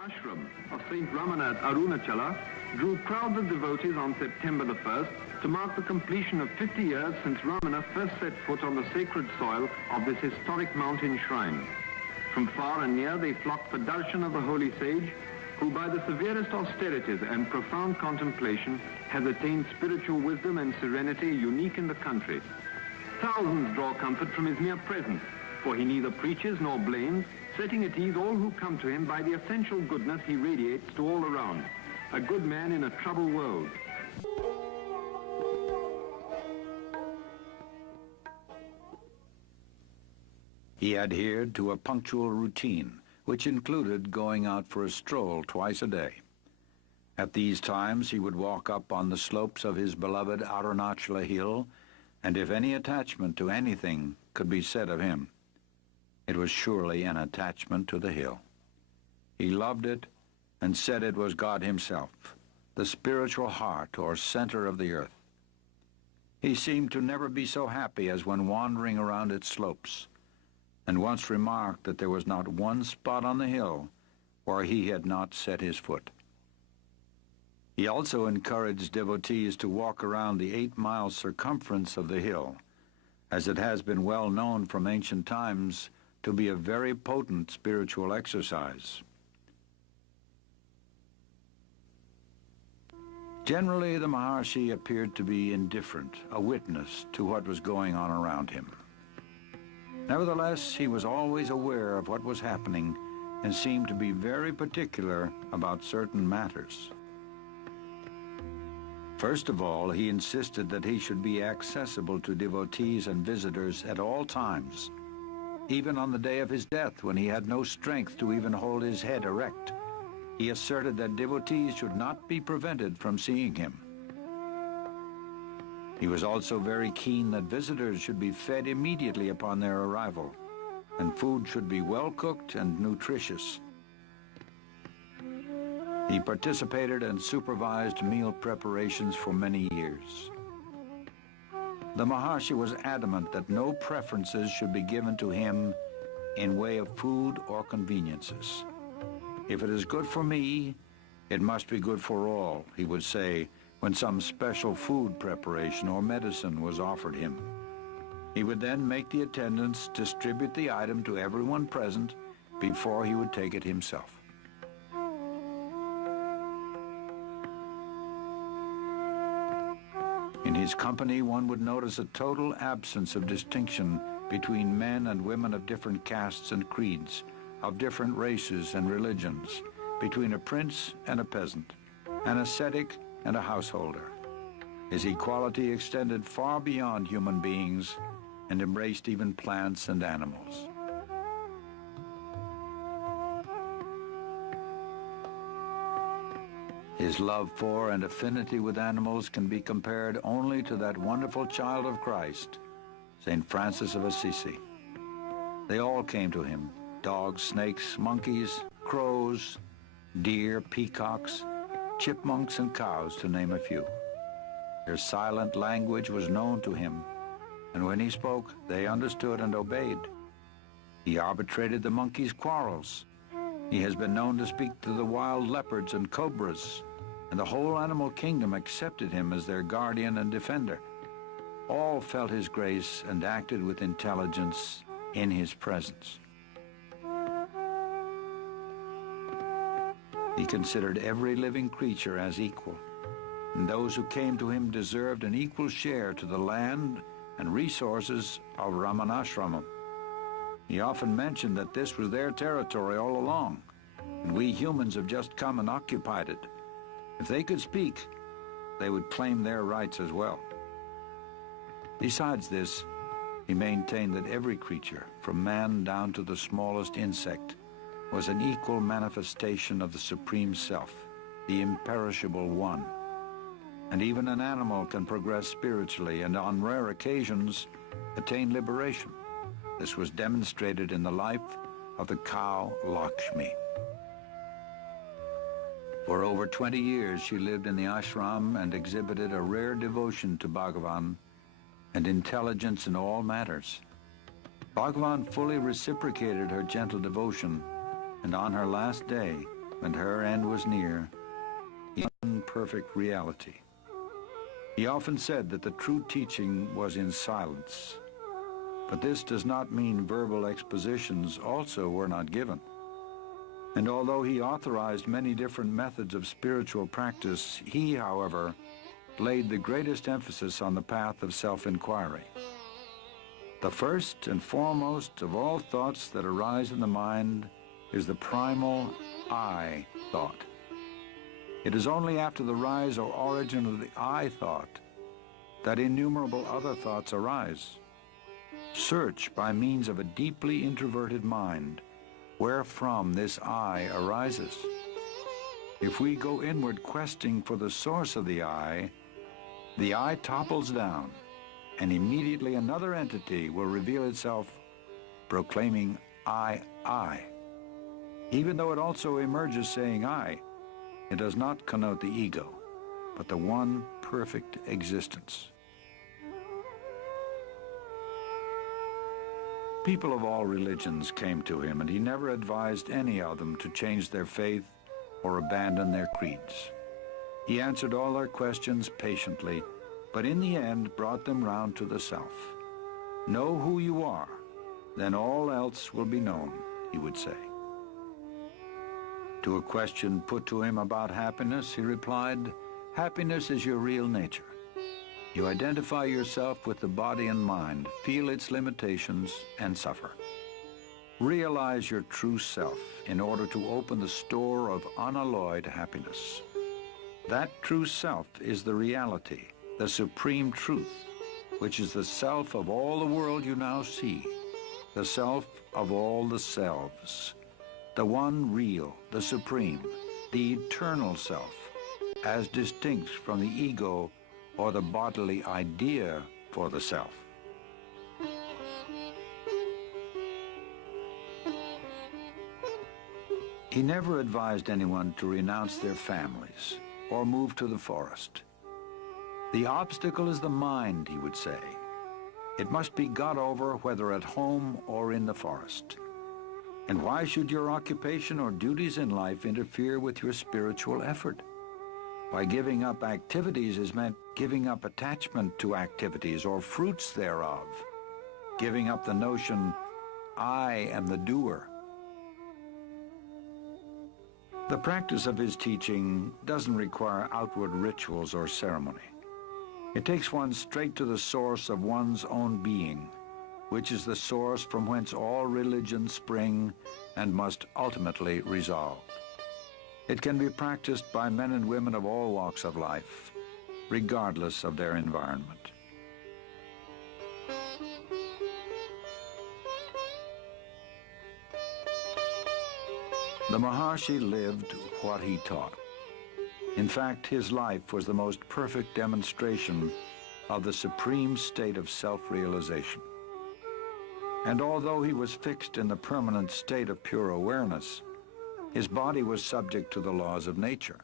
ashram of Saint Ramana at Arunachala drew crowds of devotees on September the 1st to mark the completion of 50 years since Ramana first set foot on the sacred soil of this historic mountain shrine. From far and near they flocked for darshan of the holy sage, who by the severest austerities and profound contemplation has attained spiritual wisdom and serenity unique in the country. Thousands draw comfort from his mere presence, for he neither preaches nor blames, setting at ease all who come to him by the essential goodness he radiates to all around. A good man in a troubled world. He adhered to a punctual routine, which included going out for a stroll twice a day. At these times he would walk up on the slopes of his beloved Arunachala Hill, and if any attachment to anything could be said of him, it was surely an attachment to the hill. He loved it and said it was God himself, the spiritual heart or center of the earth. He seemed to never be so happy as when wandering around its slopes, and once remarked that there was not one spot on the hill where he had not set his foot. He also encouraged devotees to walk around the 8-mile circumference of the hill, as it has been well known from ancient times to be a very potent spiritual exercise. Generally, the Maharshi appeared to be indifferent, a witness to what was going on around him. Nevertheless, he was always aware of what was happening and seemed to be very particular about certain matters. First of all, he insisted that he should be accessible to devotees and visitors at all times, even on the day of his death when he had no strength to even hold his head erect. He asserted that devotees should not be prevented from seeing him. He was also very keen that visitors should be fed immediately upon their arrival, and food should be well cooked and nutritious. He participated and supervised meal preparations for many years. The Maharshi was adamant that no preferences should be given to him in way of food or conveniences. If it is good for me, it must be good for all, he would say when some special food preparation or medicine was offered him. He would then make the attendants distribute the item to everyone present before he would take it himself. In his company, one would notice a total absence of distinction between men and women of different castes and creeds, of different races and religions, between a prince and a peasant, an ascetic and a householder. His equality extended far beyond human beings and embraced even plants and animals. His love for and affinity with animals can be compared only to that wonderful child of Christ, St. Francis of Assisi. They all came to him, dogs, snakes, monkeys, crows, deer, peacocks, chipmunks, and cows, to name a few. Their silent language was known to him, and when he spoke, they understood and obeyed. He arbitrated the monkeys' quarrels. He has been known to speak to the wild leopards and cobras, and the whole animal kingdom accepted him as their guardian and defender. All felt his grace and acted with intelligence in his presence. He considered every living creature as equal, and those who came to him deserved an equal share to the land and resources of Ramanashramam. He often mentioned that this was their territory all along, and we humans have just come and occupied it. If they could speak, they would claim their rights as well. Besides this, he maintained that every creature, from man down to the smallest insect, was an equal manifestation of the Supreme Self, the imperishable One. And even an animal can progress spiritually and on rare occasions attain liberation. This was demonstrated in the life of the cow Lakshmi. For over 20 years she lived in the ashram and exhibited a rare devotion to Bhagavan and intelligence in all matters. Bhagavan fully reciprocated her gentle devotion, and on her last day, and her end was near, in perfect reality. He often said that the true teaching was in silence, but this does not mean verbal expositions also were not given. And although he authorized many different methods of spiritual practice, he, however, laid the greatest emphasis on the path of self-inquiry. The first and foremost of all thoughts that arise in the mind is the primal I thought. It is only after the rise or origin of the I thought that innumerable other thoughts arise. Search by means of a deeply introverted mind wherefrom this I arises. If we go inward questing for the source of the I topples down, and immediately another entity will reveal itself proclaiming I. Even though it also emerges saying I, it does not connote the ego, but the one perfect existence. People of all religions came to him, and he never advised any of them to change their faith or abandon their creeds. He answered all their questions patiently, but in the end brought them round to the self. Know who you are, then all else will be known, he would say. To a question put to him about happiness, he replied, happiness is your real nature. You identify yourself with the body and mind, feel its limitations, and suffer. Realize your true self in order to open the store of unalloyed happiness. That true self is the reality, the supreme truth, which is the self of all the world you now see, the self of all the selves, the one real, the supreme, the eternal self, as distinct from the ego or the bodily idea for the self. He never advised anyone to renounce their families or move to the forest. The obstacle is the mind, he would say. It must be got over whether at home or in the forest. And why should your occupation or duties in life interfere with your spiritual effort? By giving up activities is meant giving up attachment to activities or fruits thereof, giving up the notion, I am the doer. The practice of his teaching doesn't require outward rituals or ceremony. It takes one straight to the source of one's own being, which is the source from whence all religions spring and must ultimately resolve. It can be practiced by men and women of all walks of life, regardless of their environment. The Maharshi lived what he taught. In fact, his life was the most perfect demonstration of the supreme state of self-realization. And although he was fixed in the permanent state of pure awareness, his body was subject to the laws of nature.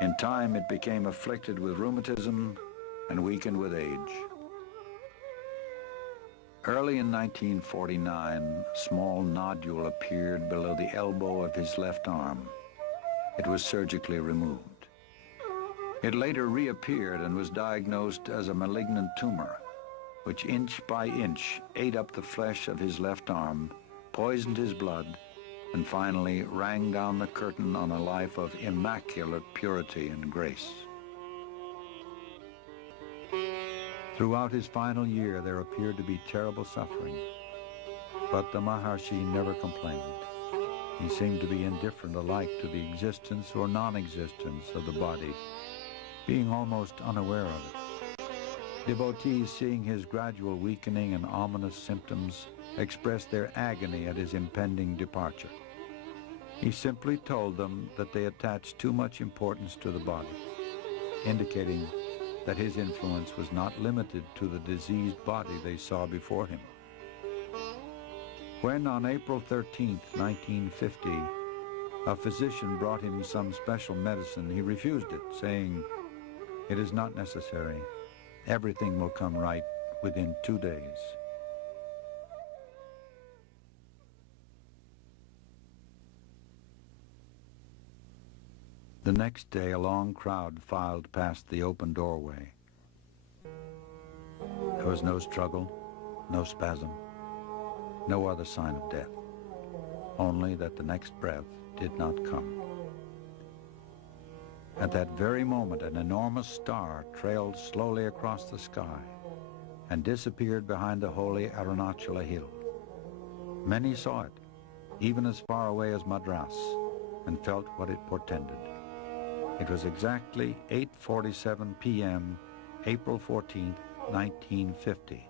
In time, it became afflicted with rheumatism and weakened with age. Early in 1949, a small nodule appeared below the elbow of his left arm. It was surgically removed. It later reappeared and was diagnosed as a malignant tumor, which inch by inch ate up the flesh of his left arm, poisoned his blood, and finally rang down the curtain on a life of immaculate purity and grace. Throughout his final year, there appeared to be terrible suffering, but the Maharshi never complained. He seemed to be indifferent alike to the existence or non-existence of the body, being almost unaware of it. Devotees, seeing his gradual weakening and ominous symptoms, expressed their agony at his impending departure. He simply told them that they attached too much importance to the body, indicating that his influence was not limited to the diseased body they saw before him. When on April 13, 1950, a physician brought him some special medicine, he refused it, saying, "It is not necessary. Everything will come right within 2 days." The next day, a long crowd filed past the open doorway. There was no struggle, no spasm, no other sign of death, only that the next breath did not come. At that very moment, an enormous star trailed slowly across the sky and disappeared behind the holy Arunachala Hill. Many saw it, even as far away as Madras, and felt what it portended. It was exactly 8:47 p.m., April 14th, 1950,